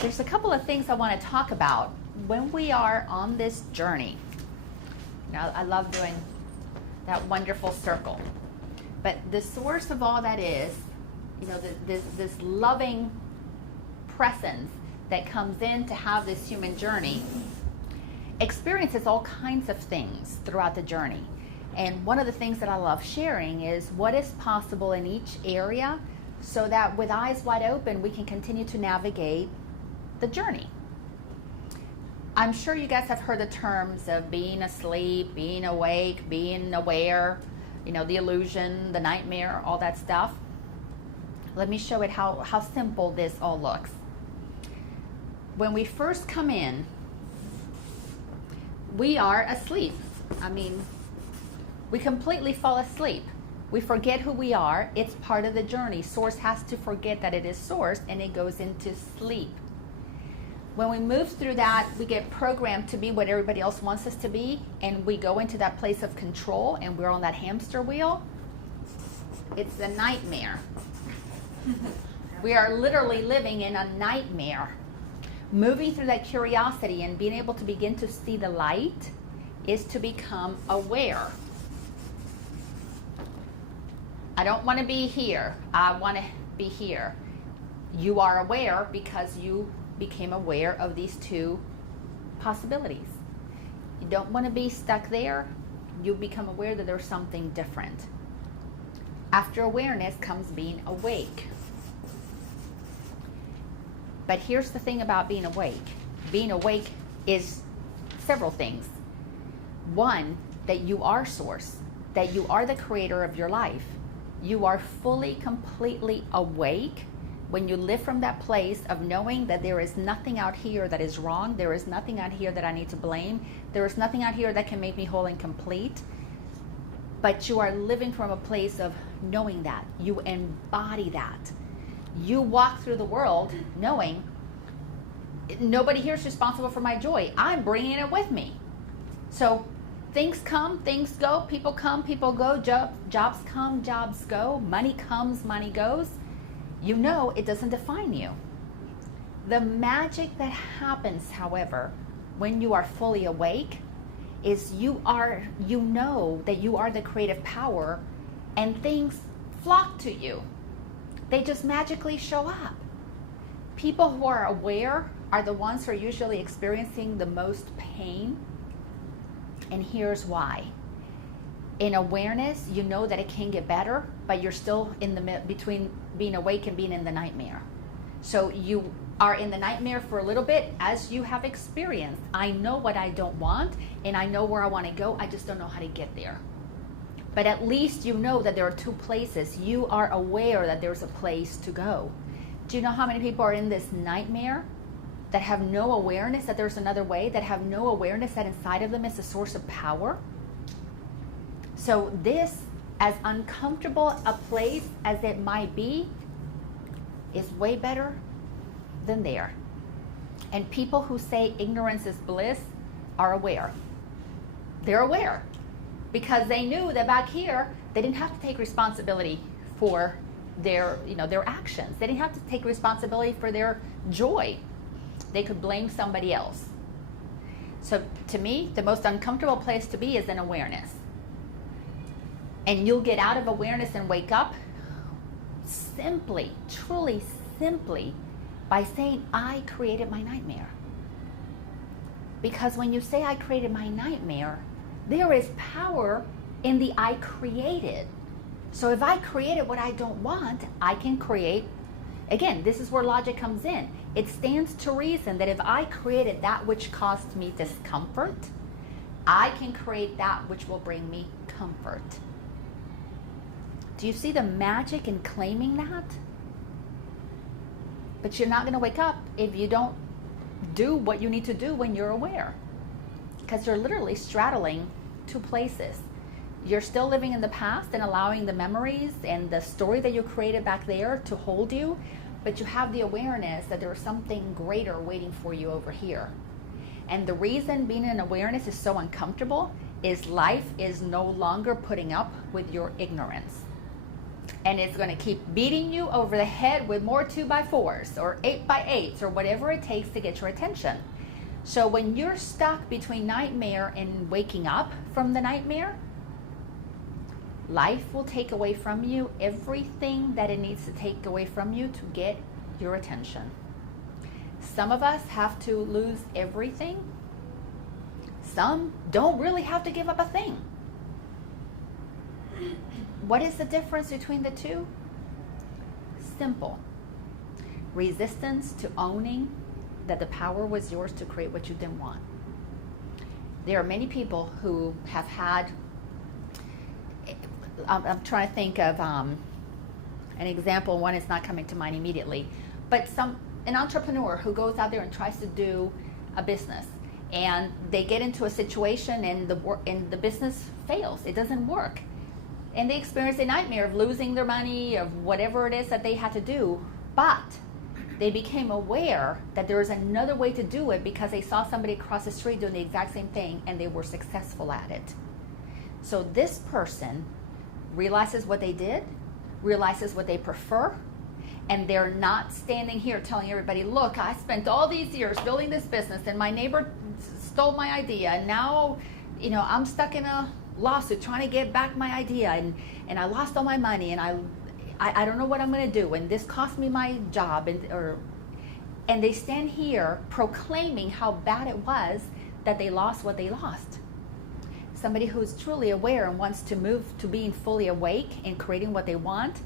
There's a couple of things I want to talk about when we are on this journey. Now, I love doing that wonderful circle. But the source of all that is, this loving presence that comes in to have this human journey experiences all kinds of things throughout the journey. And one of the things that I love sharing is what is possible in each area so that with eyes wide open, we can continue to navigate the journey. I'm sure you guys have heard the terms of being asleep, being awake, being aware, the illusion, the nightmare, all that stuff. Let me show it how simple this all looks. When we first come in, we are asleep. We completely fall asleep. We forget who we are. It's part of the journey. Source has to forget that it is Source, and it goes into sleep. When we move through that, we get programmed to be what everybody else wants us to be, and we go into that place of control, and we're on that hamster wheel. It's a nightmare. We are literally living in a nightmare. Moving through that curiosity and being able to begin to see the light is to become aware. I don't want to be here. I want to be here. You are aware because you became aware of these two possibilities. You don't want to be stuck there. You become aware that there's something different. After awareness comes being awake. But here's the thing about being awake. Being awake is several things. One, that you are Source, that you are the creator of your life. You are fully, completely awake when you live from that place of knowing that there is nothing out here that is wrong. There is nothing out here that I need to blame. There is nothing out here that can make me whole and complete. But you are living from a place of knowing that. You embody that. You walk through the world knowing nobody here is responsible for my joy. I'm bringing it with me. So things come, things go, people come, people go, jobs come, jobs go, money comes, money goes. It doesn't define you. The magic that happens, however, when you are fully awake is you know that you are the creative power and things flock to you. They just magically show up. People who are aware are the ones who are usually experiencing the most pain. And here's why. In awareness, you know that it can get better, but you're still in the between being awake and being in the nightmare. So you are in the nightmare for a little bit as you have experienced. I know what I don't want, and I know where I want to go. I just don't know how to get there. But at least you know that there are two places. You are aware that there's a place to go. Do you know how many people are in this nightmare that have no awareness that there's another way, that have no awareness that inside of them is a source of power? So this, as uncomfortable a place as it might be, is way better than there. And people who say ignorance is bliss are aware. They're aware because they knew that back here they didn't have to take responsibility for their actions. They didn't have to take responsibility for their joy. They could blame somebody else. So to me, the most uncomfortable place to be is in awareness. And you'll get out of awareness and wake up simply, truly simply, by saying, I created my nightmare. Because when you say I created my nightmare, there is power in the I created. So if I created what I don't want, I can create, again, this is where logic comes in. It stands to reason that if I created that which caused me discomfort, I can create that which will bring me comfort. Do you see the magic in claiming that? But you're not going to wake up if you don't do what you need to do when you're aware. Because you're literally straddling two places. You're still living in the past and allowing the memories and the story that you created back there to hold you, but you have the awareness that there's something greater waiting for you over here. And the reason being in awareness is so uncomfortable is life is no longer putting up with your ignorance. And it's going to keep beating you over the head with more 2x4s or 8x8s or whatever it takes to get your attention. So when you're stuck between nightmare and waking up from the nightmare, life will take away from you everything that it needs to take away from you to get your attention. Some of us have to lose everything. Some don't really have to give up a thing. What is the difference between the two? Simple. Resistance to owning that the power was yours to create what you didn't want. There are many people who have had, I'm trying to think of an example, one is not coming to mind immediately, but an entrepreneur who goes out there and tries to do a business, and they get into a situation and the business fails, it doesn't work. And they experience a nightmare of losing their money, of whatever it is that they had to do. But they became aware that there was another way to do it because they saw somebody across the street doing the exact same thing and they were successful at it. So this person realizes what they did, realizes what they prefer, and they're not standing here telling everybody, look, I spent all these years building this business and my neighbor stole my idea and now, I'm stuck in a lawsuit trying to get back my idea and I lost all my money and I don't know what I'm going to do and this cost me my job and they stand here proclaiming how bad it was that they lost what they lost. Somebody who's truly aware and wants to move to being fully awake and creating what they want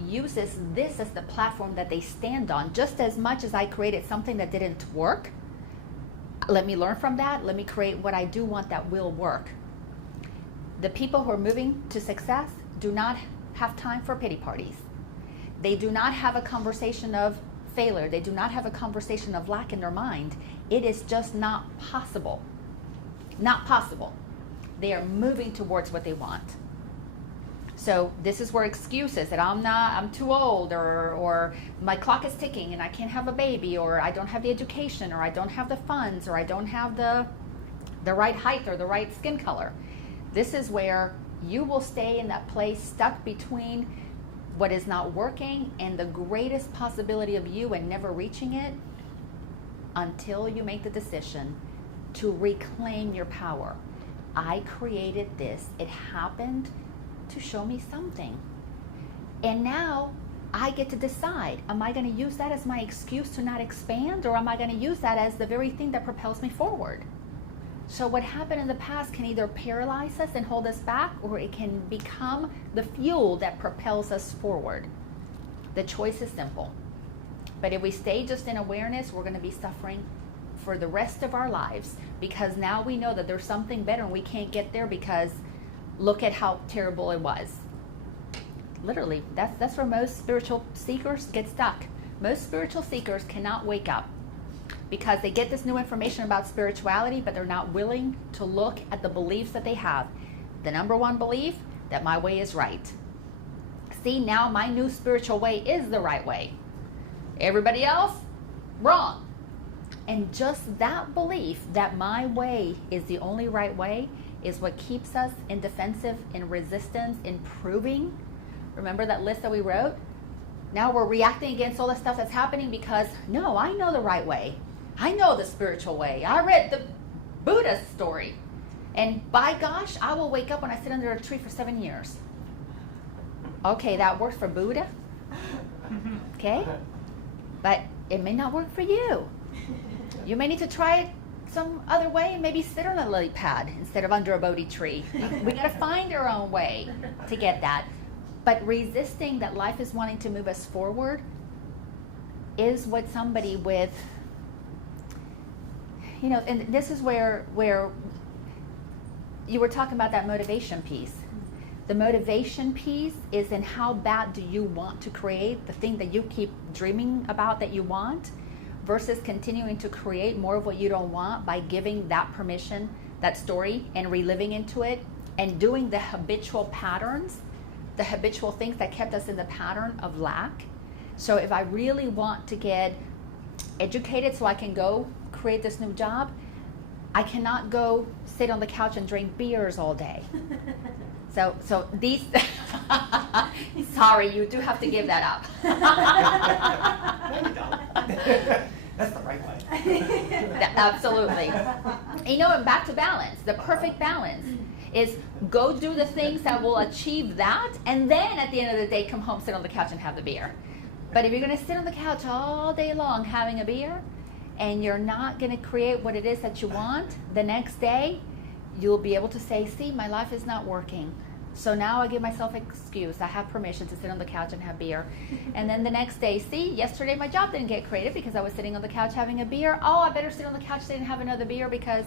uses this as the platform that they stand on. Just as much as I created something that didn't work, let me learn from that, let me create what I do want that will work. The people who are moving to success do not have time for pity parties. They do not have a conversation of failure. They do not have a conversation of lack in their mind. It is just not possible. Not possible. They are moving towards what they want. So this is where excuses that I'm too old or my clock is ticking and I can't have a baby or I don't have the education or I don't have the funds or I don't have the right height or the right skin color. This is where you will stay in that place stuck between what is not working and the greatest possibility of you and never reaching it until you make the decision to reclaim your power. I created this. It happened to show me something. And now I get to decide, am I going to use that as my excuse to not expand or am I going to use that as the very thing that propels me forward? So what happened in the past can either paralyze us and hold us back, or it can become the fuel that propels us forward. The choice is simple. But if we stay just in awareness, we're going to be suffering for the rest of our lives because now we know that there's something better and we can't get there because look at how terrible it was. Literally, that's where most spiritual seekers get stuck. Most spiritual seekers cannot wake up, because they get this new information about spirituality, but they're not willing to look at the beliefs that they have. The number one belief, that my way is right. See, now my new spiritual way is the right way. Everybody else, wrong. And just that belief that my way is the only right way is what keeps us in defensive, in resistance, in proving. Remember that list that we wrote? Now we're reacting against all the stuff that's happening because, no, I know the right way. I know the spiritual way. I read the Buddha story. And by gosh, I will wake up when I sit under a tree for 7 years. Okay, that works for Buddha. Okay? But it may not work for you. You may need to try it some other way and maybe sit on a lily pad instead of under a Bodhi tree. We got to find our own way to get that. But resisting that life is wanting to move us forward is what somebody with, and this is where you were talking about that motivation piece. The motivation piece is in how bad do you want to create the thing that you keep dreaming about that you want, versus continuing to create more of what you don't want by giving that permission, that story, and reliving into it, and doing the habitual patterns, the habitual things that kept us in the pattern of lack. So if I really want to get educated so I can go create this new job, I cannot go sit on the couch and drink beers all day. So these, sorry, you do have to give that up. No, you don't. That's the right way. Absolutely. You know, and back to balance. The perfect balance is go do the things that will achieve that, and then at the end of the day, come home, sit on the couch, and have the beer. But if you're going to sit on the couch all day long having a beer, and you're not going to create what it is that you want, the next day, you'll be able to say, see, my life is not working. So now I give myself an excuse. I have permission to sit on the couch and have beer. And then the next day, see, yesterday my job didn't get created because I was sitting on the couch having a beer. Oh, I better sit on the couch today and have another beer because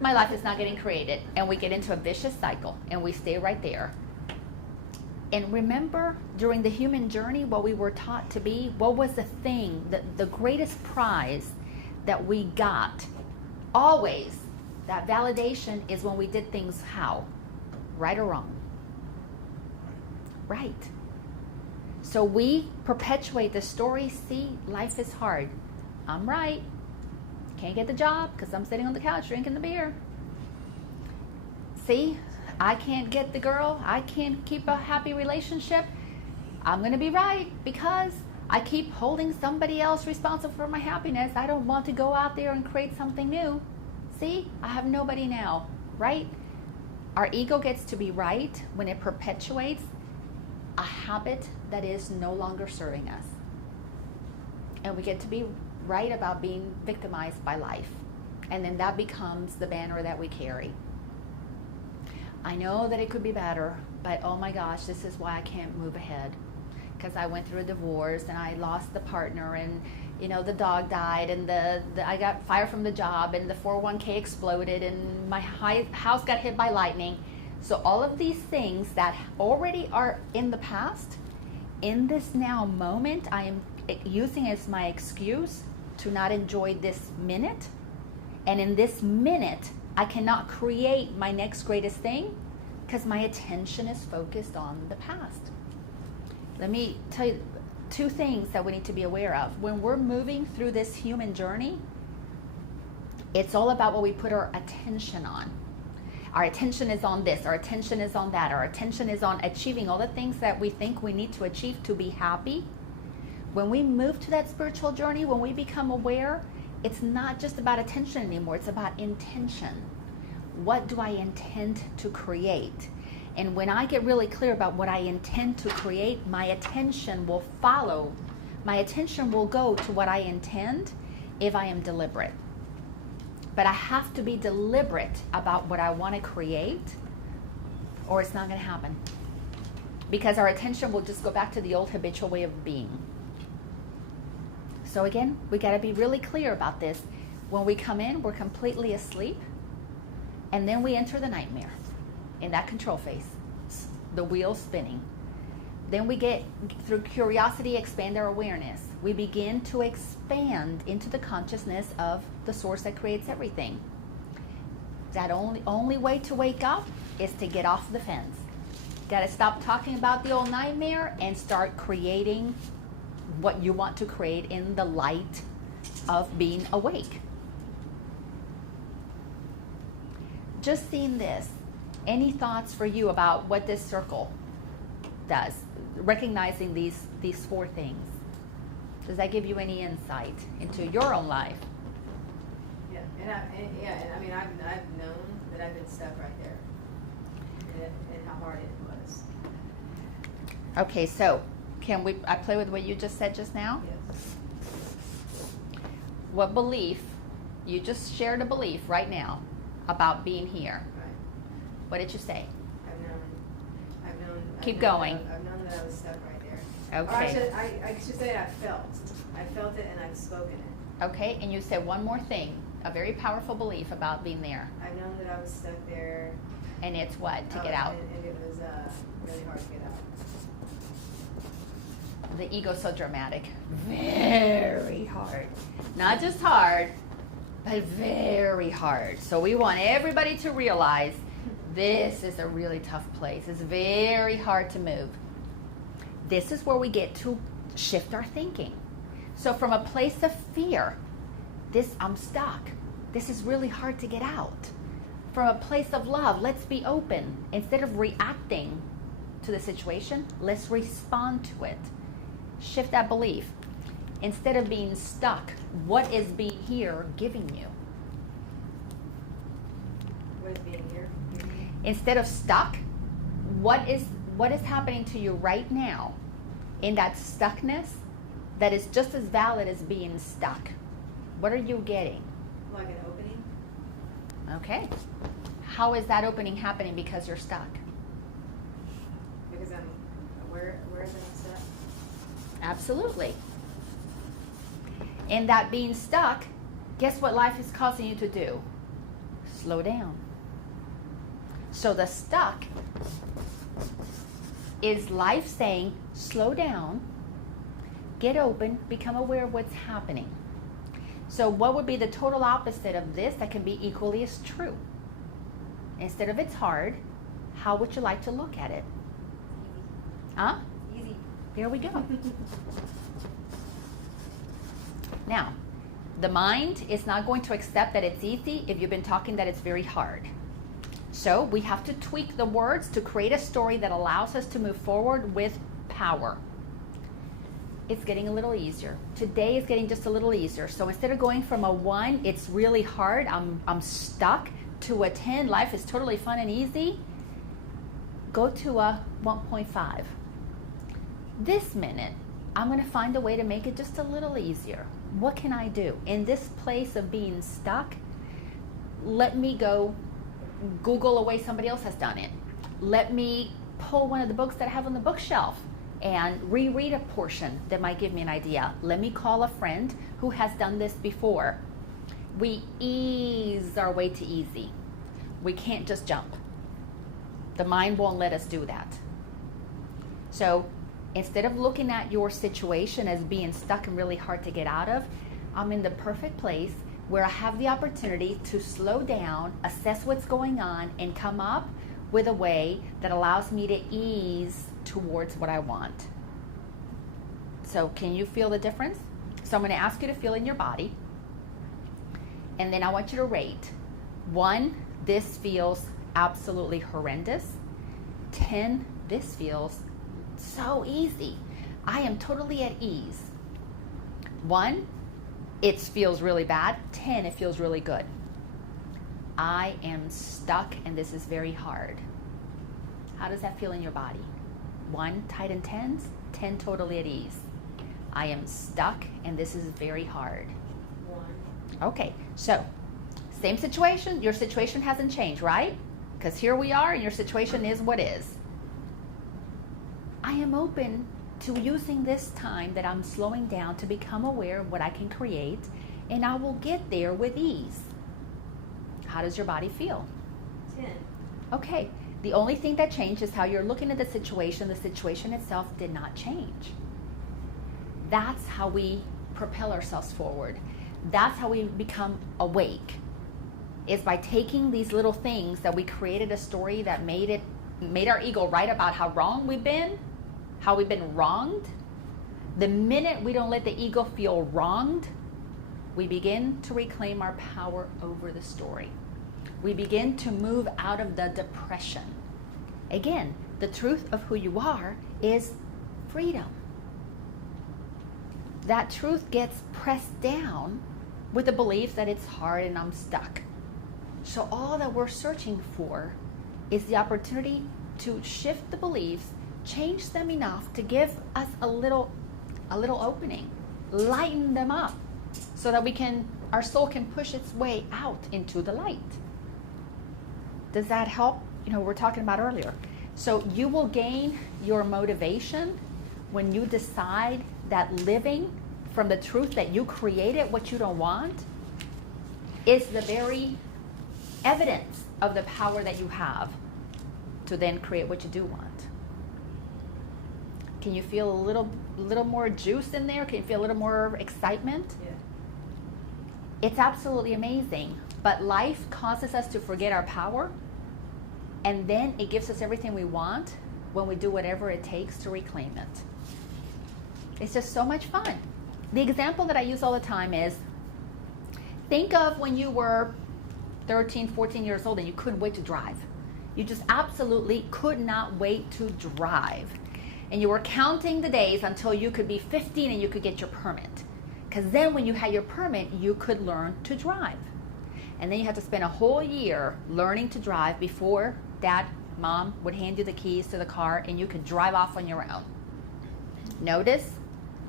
my life is not getting created. And we get into a vicious cycle and we stay right there. And remember, during the human journey, what we were taught to be, what was the thing, the greatest prize that we got? Always, that validation is when we did things how? Right or wrong? Right. So we perpetuate the story, see, life is hard. I'm right. Can't get the job because I'm sitting on the couch drinking the beer. See, I can't get the girl. I can't keep a happy relationship. I'm going to be right because I keep holding somebody else responsible for my happiness. I don't want to go out there and create something new. See, I have nobody now, right? Our ego gets to be right when it perpetuates a habit that is no longer serving us. And we get to be right about being victimized by life. And then that becomes the banner that we carry. I know that it could be better, but oh my gosh, this is why I can't move ahead. Because I went through a divorce and I lost the partner, and you know, the dog died, and I got fired from the job, and the 401k exploded, and my house got hit by lightning. So all of these things that already are in the past, in this now moment, I am using as my excuse to not enjoy this minute. And in this minute, I cannot create my next greatest thing because my attention is focused on the past. Let me tell you two things that we need to be aware of. When we're moving through this human journey, it's all about what we put our attention on. Our attention is on this, our attention is on that, our attention is on achieving all the things that we think we need to achieve to be happy. When we move to that spiritual journey, when we become aware, it's not just about attention anymore, it's about intention. What do I intend to create? And when I get really clear about what I intend to create, my attention will follow. My attention will go to what I intend if I am deliberate. But I have to be deliberate about what I want to create, or it's not going to happen. Because our attention will just go back to the old habitual way of being. So again, we got to be really clear about this. When we come in, we're completely asleep, and then we enter the nightmare in that control phase, the wheel spinning. Then we get, through curiosity, expand our awareness. We begin to expand into the consciousness of the source that creates everything. That only way to wake up is to get off the fence. Got to stop talking about the old nightmare and start creating what you want to create in the light of being awake. Just seeing this, any thoughts for you about what this circle does? Recognizing these four things. Does that give you any insight into your own life? Yeah, and I mean, I've known that I've been stuck right there, and how hard it was. Okay, so can I play with what you just said just now? Yes. What belief, you just shared a belief right now about being here. Right. What did you say? I've known. Keep going. I've known that I was stuck right there. Okay. Or I should say I felt it and I've spoken it. Okay, and you said one more thing, a very powerful belief about being there. I've known that I was stuck there. And it's what? To get out. And it was really hard to get out. The ego's so dramatic. Very hard. Not just hard, but very hard. So we want everybody to realize this is a really tough place. It's very hard to move. This is where we get to shift our thinking. So from a place of fear, I'm stuck. This is really hard to get out. from a place of love. Let's be open. Instead of reacting to the situation, let's respond to it. Shift that belief. Instead of being stuck, what is being here giving you? What is being here? Instead of stuck, what is happening to you right now in that stuckness that is just as valid as being stuck? What are you getting? Like an opening? Okay. How is that opening happening because you're stuck? Because I'm aware that I'm stuck. Absolutely. In that being stuck, guess what life is causing you to do? Slow down. So the stuck is life saying, slow down, get open, become aware of what's happening. So what would be the total opposite of this that can be equally as true? Instead of it's hard, how would you like to look at it? Huh? Easy. There we go. Now, the mind is not going to accept that it's easy if you've been talking that it's very hard. So we have to tweak the words to create a story that allows us to move forward with power. It's getting a little easier. Today is getting just a little easier. So instead of going from a 1, it's really hard, I'm stuck, to a 10, life is totally fun and easy, go to a 1.5. This minute, I'm going to find a way to make it just a little easier. What can I do? In this place of being stuck, let me go Google a way somebody else has done it. Let me pull one of the books that I have on the bookshelf and reread a portion that might give me an idea. Let me call a friend who has done this before. We ease our way to easy. We can't just jump. The mind won't let us do that. So instead of looking at your situation as being stuck and really hard to get out of, I'm in the perfect place where I have the opportunity to slow down, assess what's going on, and come up with a way that allows me to ease towards what I want. So can you feel the difference? So I'm going to ask you to feel in your body, and then I want you to rate. 1, this feels absolutely horrendous. 10, this feels so easy. I am totally at ease. 1, it feels really bad. 10, it feels really good. I am stuck and this is very hard. How does that feel in your body? 1, tight and tense. 10, totally at ease. I am stuck and this is very hard. 1. Okay, so same situation. Your situation hasn't changed, right? Because here we are and your situation is what is. I am open to using this time that I'm slowing down to become aware of what I can create, and I will get there with ease. How does your body feel? 10. Okay, the only thing that changed is how you're looking at the situation. The situation itself did not change. That's how we propel ourselves forward. That's how we become awake, is by taking these little things that we created a story that made our ego right about how wrong we've been, how we've been wronged. The minute we don't let the ego feel wronged, we begin to reclaim our power over the story. We begin to move out of the depression. Again, the truth of who you are is freedom. That truth gets pressed down with the belief that it's hard and I'm stuck. So all that we're searching for is the opportunity to shift the beliefs, change them enough to give us a little opening, lighten them up so that our soul can push its way out into the light. Does that help? We're talking about earlier. So you will gain your motivation when you decide that living from the truth that you created what you don't want is the very evidence of the power that you have to then create what you do want. Can you feel a little more juice in there? Can you feel a little more excitement? Yeah. It's absolutely amazing. But life causes us to forget our power, and then it gives us everything we want when we do whatever it takes to reclaim it. It's just so much fun. The example that I use all the time is, think of when you were 13, 14 years old and you couldn't wait to drive. You just absolutely could not wait to drive. And you were counting the days until you could be 15 and you could get your permit. Because then when you had your permit, you could learn to drive. And then you had to spend a whole year learning to drive before dad, mom would hand you the keys to the car and you could drive off on your own. Notice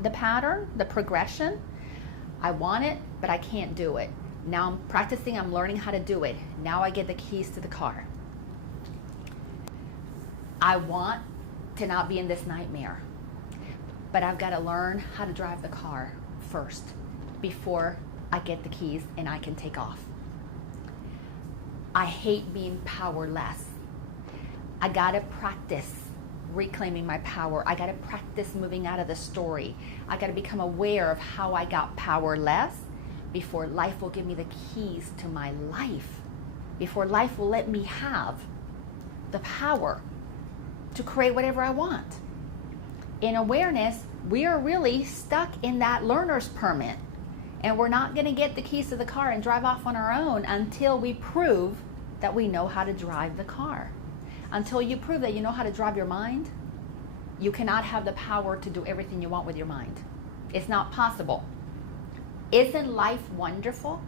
the pattern, the progression. I want it, but I can't do it. Now I'm practicing, I'm learning how to do it. Now I get the keys to the car. I want to not be in this nightmare, but I've got to learn how to drive the car first before I get the keys and I can take off. I hate being powerless. I got to practice reclaiming my power. I got to practice moving out of the story. I got to become aware of how I got powerless before life will give me the keys to my life, before life will let me have the power to create whatever I want. In awareness, we are really stuck in that learner's permit, and we're not going to get the keys to the car and drive off on our own until we prove that we know how to drive the car. Until you prove that you know how to drive your mind, you cannot have the power to do everything you want with your mind. It's not possible. Isn't life wonderful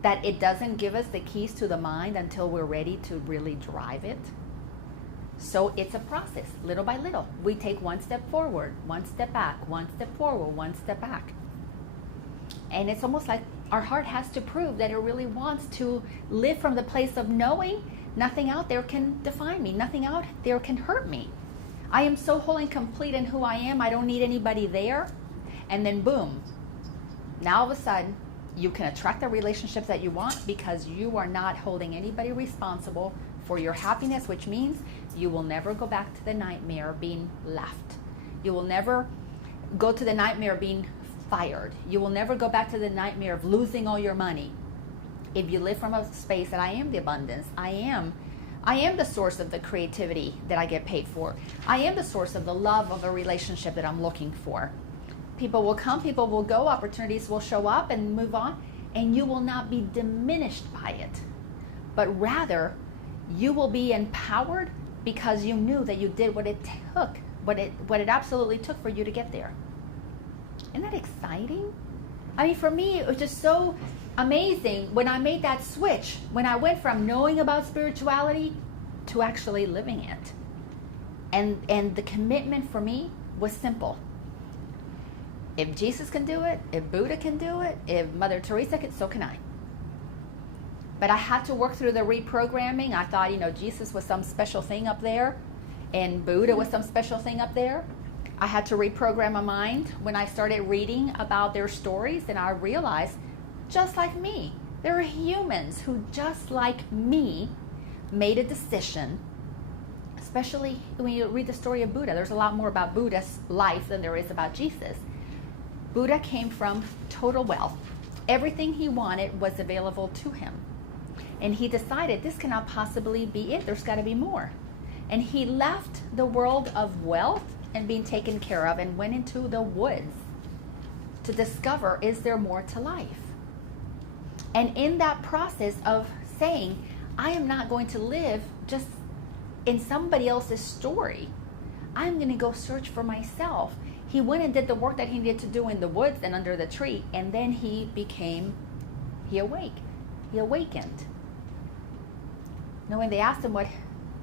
that it doesn't give us the keys to the mind until we're ready to really drive it? So it's a process, little by little. We take one step forward, one step back, one step forward, one step back. And it's almost like our heart has to prove that it really wants to live from the place of knowing nothing out there can define me. Nothing out there can hurt me. I am so whole and complete in who I am. I don't need anybody there. And then boom, now all of a sudden, you can attract the relationships that you want because you are not holding anybody responsible for your happiness, which means you will never go back to the nightmare being left. You will never go to the nightmare being fired. You will never go back to the nightmare of losing all your money. If you live from a space that I am the abundance, I am the source of the creativity that I get paid for. I am the source of the love of a relationship that I'm looking for. People will come, people will go, opportunities will show up and move on, and you will not be diminished by it. But rather, you will be empowered because you knew that you did what it took, what it absolutely took for you to get there. Isn't that exciting? I mean, for me, it was just so amazing when I made that switch, when I went from knowing about spirituality to actually living it. And the commitment for me was simple. If Jesus can do it, if Buddha can do it, if Mother Teresa can, so can I. But I had to work through the reprogramming. I thought, Jesus was some special thing up there, and Buddha was some special thing up there. I had to reprogram my mind when I started reading about their stories, and I realized, just like me, there are humans who, just like me, made a decision. Especially when you read the story of Buddha, there's a lot more about Buddha's life than there is about Jesus. Buddha came from total wealth. Everything he wanted was available to him. And he decided this cannot possibly be it. There's got to be more. And he left the world of wealth and being taken care of and went into the woods to discover, is there more to life? And in that process of saying, I am not going to live just in somebody else's story. I'm going to go search for myself. He went and did the work that he needed to do in the woods and under the tree, and then he awakened. Now, when they asked him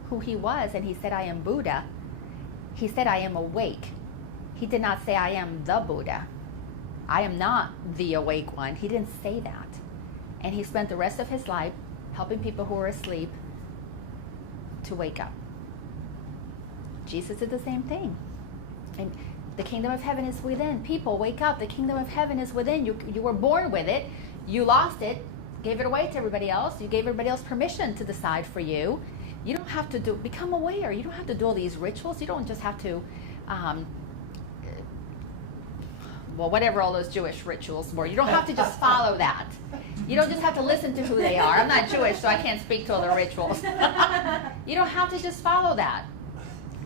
who he was, and he said, I am Buddha, he said, I am awake. He did not say, I am the Buddha. I am not the awake one. He didn't say that. And he spent the rest of his life helping people who were asleep to wake up. Jesus did the same thing. And the kingdom of heaven is within. People, wake up. The kingdom of heaven is within. You were born with it. You lost it. Gave it away to everybody else. You gave everybody else permission to decide for you. You don't have to become aware. You don't have to do all these rituals. You don't just have to, whatever all those Jewish rituals were. You don't have to just follow that. You don't just have to listen to who they are. I'm not Jewish, so I can't speak to all the rituals. You don't have to just follow that.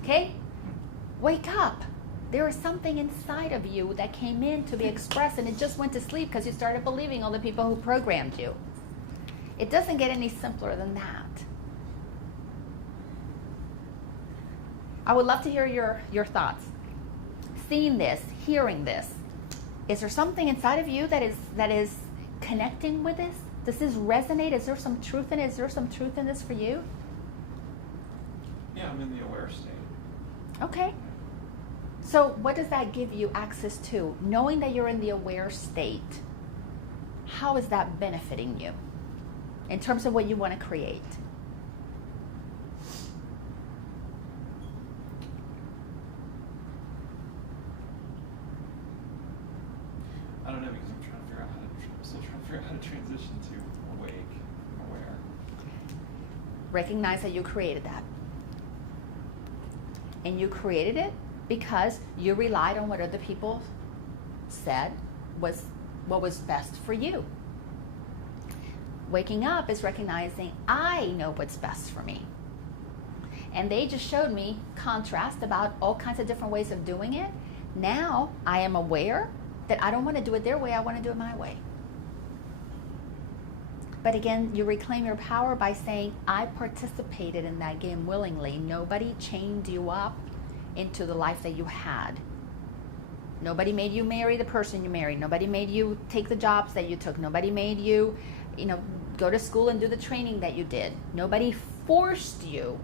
Okay? Wake up. There is something inside of you that came in to be expressed, and it just went to sleep because you started believing all the people who programmed you. It doesn't get any simpler than that. I would love to hear your thoughts. Seeing this, hearing this, is there something inside of you that is connecting with this? Does this resonate? Is there some truth in it? Is there some truth in this for you? Yeah, I'm in the aware state. Okay. So what does that give you access to? Knowing that you're in the aware state, how is that benefiting you in terms of what you want to create? I don't know, because I'm still trying to figure out how to transition to awake, aware. Recognize that you created that. And you created it because you relied on what other people said was what was best for you. Waking up is recognizing I know what's best for me. And they just showed me contrast about all kinds of different ways of doing it. Now I am aware that I don't want to do it their way, I want to do it my way. But again, you reclaim your power by saying, I participated in that game willingly. Nobody chained you up into the life that you had. Nobody made you marry the person you married. Nobody made you take the jobs that you took. Nobody made you, go to school and do the training that you did. Nobody forced you.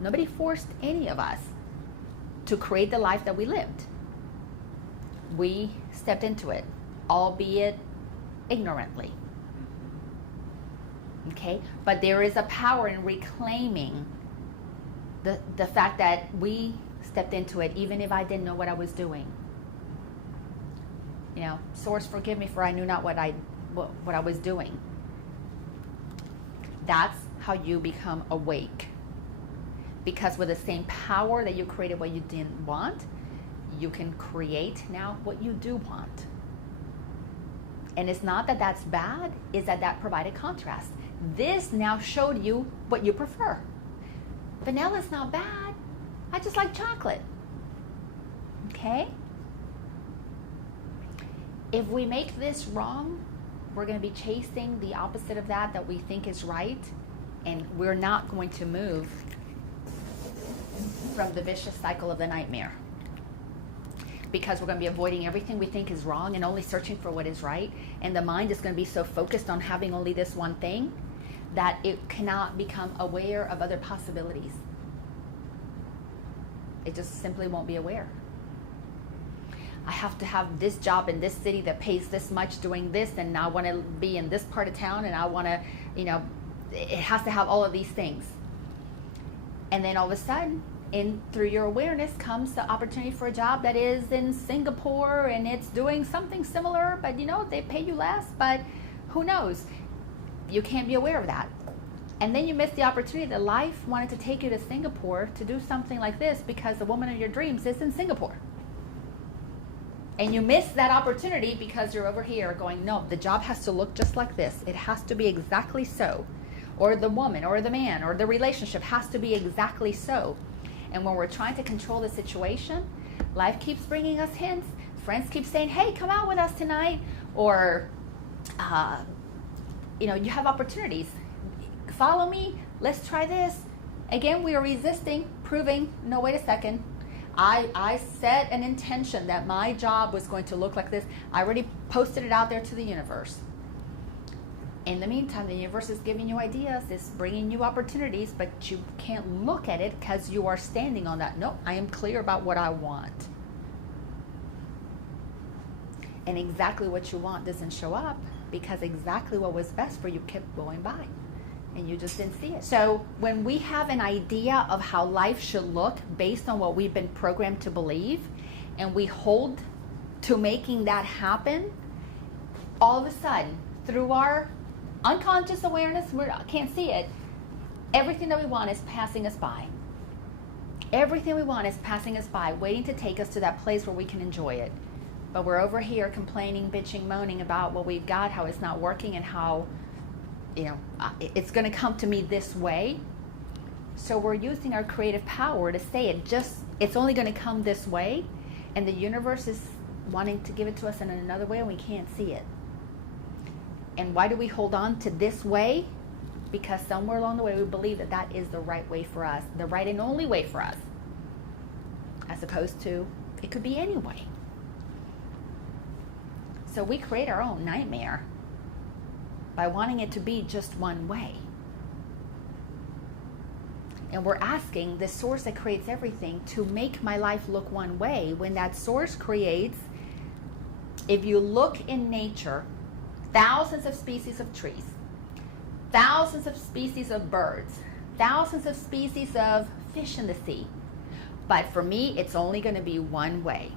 Nobody forced any of us to create the life that we lived. We stepped into it, albeit ignorantly. Okay? But there is a power in reclaiming the fact that we stepped into it even if I didn't know what I was doing. Source, forgive me for I knew not what I was doing. That's how you become awake. Because with the same power that you created what you didn't want, you can create now what you do want. And it's not that that's bad, it's that provided contrast. This now showed you what you prefer. Vanilla's not bad. I just like chocolate. Okay? If we make this wrong, we're going to be chasing the opposite of that we think is right, and we're not going to move from the vicious cycle of the nightmare. Because we're going to be avoiding everything we think is wrong and only searching for what is right. And the mind is going to be so focused on having only this one thing that it cannot become aware of other possibilities. It just simply won't be aware. I have to have this job in this city that pays this much doing this, and I want to be in this part of town, and I want to, it has to have all of these things. And then all of a sudden, through your awareness comes the opportunity for a job that is in Singapore, and it's doing something similar, but they pay you less, but who knows? You can't be aware of that. And then you miss the opportunity that life wanted to take you to Singapore to do something like this because the woman of your dreams is in Singapore. And you miss that opportunity because you're over here going, no, the job has to look just like this. It has to be exactly so. Or the woman or the man or the relationship has to be exactly so. And when we're trying to control the situation, life keeps bringing us hints. Friends keep saying, hey, come out with us tonight. Or, you have opportunities. Follow me. Let's try this. Again, we are resisting, proving, no, wait a second. I set an intention that my job was going to look like this. I already posted it out there to the universe. In the meantime, the universe is giving you ideas, it's bringing you opportunities, but you can't look at it because you are standing on that. No, I am clear about what I want. And exactly what you want doesn't show up because exactly what was best for you kept going by. And you just didn't see it. So when we have an idea of how life should look based on what we've been programmed to believe, and we hold to making that happen, all of a sudden, through our unconscious awareness, we can't see it, everything that we want is passing us by. Everything we want is passing us by, waiting to take us to that place where we can enjoy it. But we're over here complaining, bitching, moaning about what we've got, how it's not working, and how it's going to come to me this way. So we're using our creative power to say it's only going to come this way, and the universe is wanting to give it to us in another way, and we can't see it. And why do we hold on to this way because somewhere along the way we believe that that is the right way for us, the right and only way for us, as opposed to it could be any way. So we create our own nightmare by wanting it to be just one way. And we're asking the source that creates everything to make my life look one way when that source creates, if you look in nature, thousands of species of trees, thousands of species of birds, thousands of species of fish in the sea. But for me, it's only going to be one way.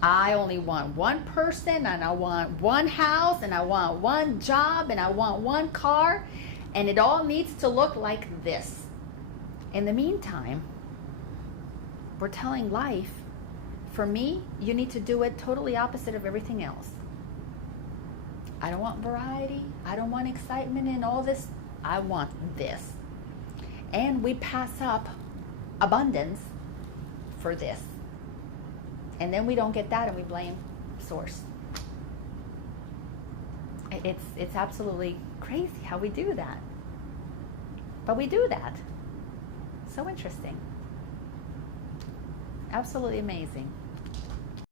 I only want one person, and I want one house, and I want one job, and I want one car, and it all needs to look like this. In the meantime, we're telling life, for me, you need to do it totally opposite of everything else. I don't want variety. I don't want excitement and all this. I want this. And we pass up abundance for this. And then we don't get that and we blame source. It's absolutely crazy how we do that. But we do that. So interesting. Absolutely amazing.